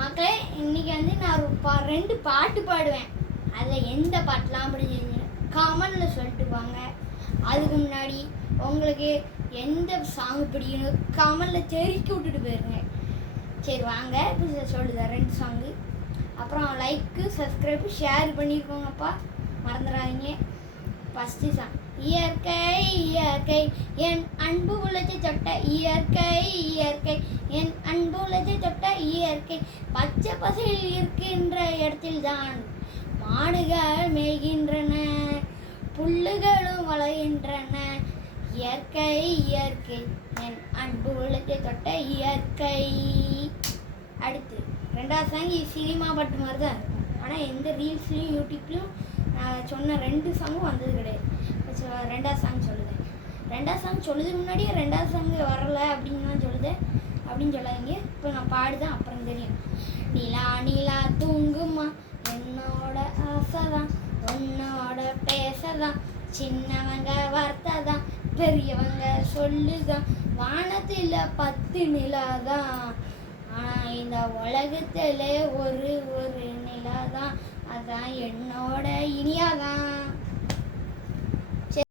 மக்களே இன்னைக்கு வந்து நான் ஒரு 2 பாட்டு பாடுவேன். அதில் எந்த பாட்டெலாம் அப்படி கமெண்டில் சொல்லிட்டு வாங்க. அதுக்கு முன்னாடி உங்களுக்கு எந்த சாங் பிடிக்கணும் கமெண்டில் தெரிவிக்க விட்டுட்டு போயிருங்க. சரி வாங்க இப்போ சொல்லுதேன் 2 சாங்கு. அப்புறம் லைக்கு சப்ஸ்கிரைப் ஷேர் பண்ணியிருக்கோங்கப்பா, மறந்துடாதீங்க. ஃபஸ்ட்டு சாங் இயற்கை இயற்கை என் அன்பு உலகை தொட்ட இயற்கை இயற்கை என் அன்பு உலகை தொட்ட இயற்கை பச்சை பசையில் இருக்கின்ற இடத்தில்தான் மாடுகள் மேய்கின்றன, புல்லுகளும் வளர்கின்றன. இயற்கை இயற்கை என் அன்பு உலகை தொட்ட இயற்கை. அடுத்து 2வது சாங் சினிமா பாட்டு மாதிரி தான் இருக்கும். ஆனால் எந்த ரீல்ஸ்லையும் யூடியூப்லையும் நான் சொன்ன 2 சாங்கும் வந்தது கிடையாது. 2வது சாங் சொல்லுதேன். 2வது சாங் சொல்லுறதுக்கு முன்னாடியே 2வது சாங் வரல அப்படின்னு சொல்லுது அப்படின்னு சொல்லாதீங்க. இப்போ நான் பாடுதான் அப்புறம் தெரியும். நிலா நிலா தூங்குமா என்னோட ஆசைதான் உன்னோட பேசதான், சின்னவங்க வார்த்தை தான் பெரியவங்க சொல்லுதான், வானத்தில் 10 நிலாதான் ஆனால் இந்த உலகத்தில் ஒரு நிலாதான், அதான் என்னோட இனியாதான்.